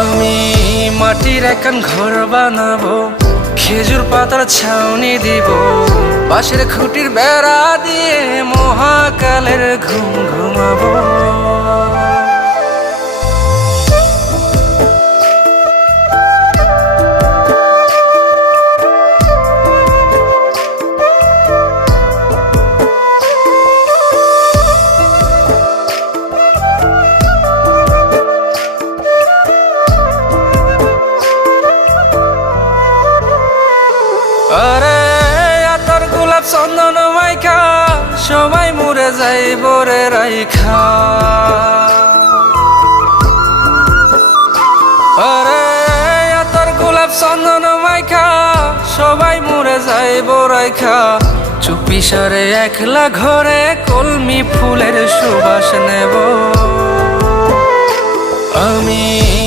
আমি মাটির একখান ঘর বানাবো, খেজুর পাতার ছাউনি দিব, বাঁশের খুঁটির বেড়া দিয়ে মহাকালের ঘুম ঘুমাবো। আরে আতর গোলাপ চন্দন মাইখা সবাই মরে যাইব রে রাইখা। আরে আতর গোলাপ চন্দন মাইখা সবাই মরে যাইব রাইখা। চুপি সারে একলা ঘরে কলমি ফুলের সুবাস নেব আমি।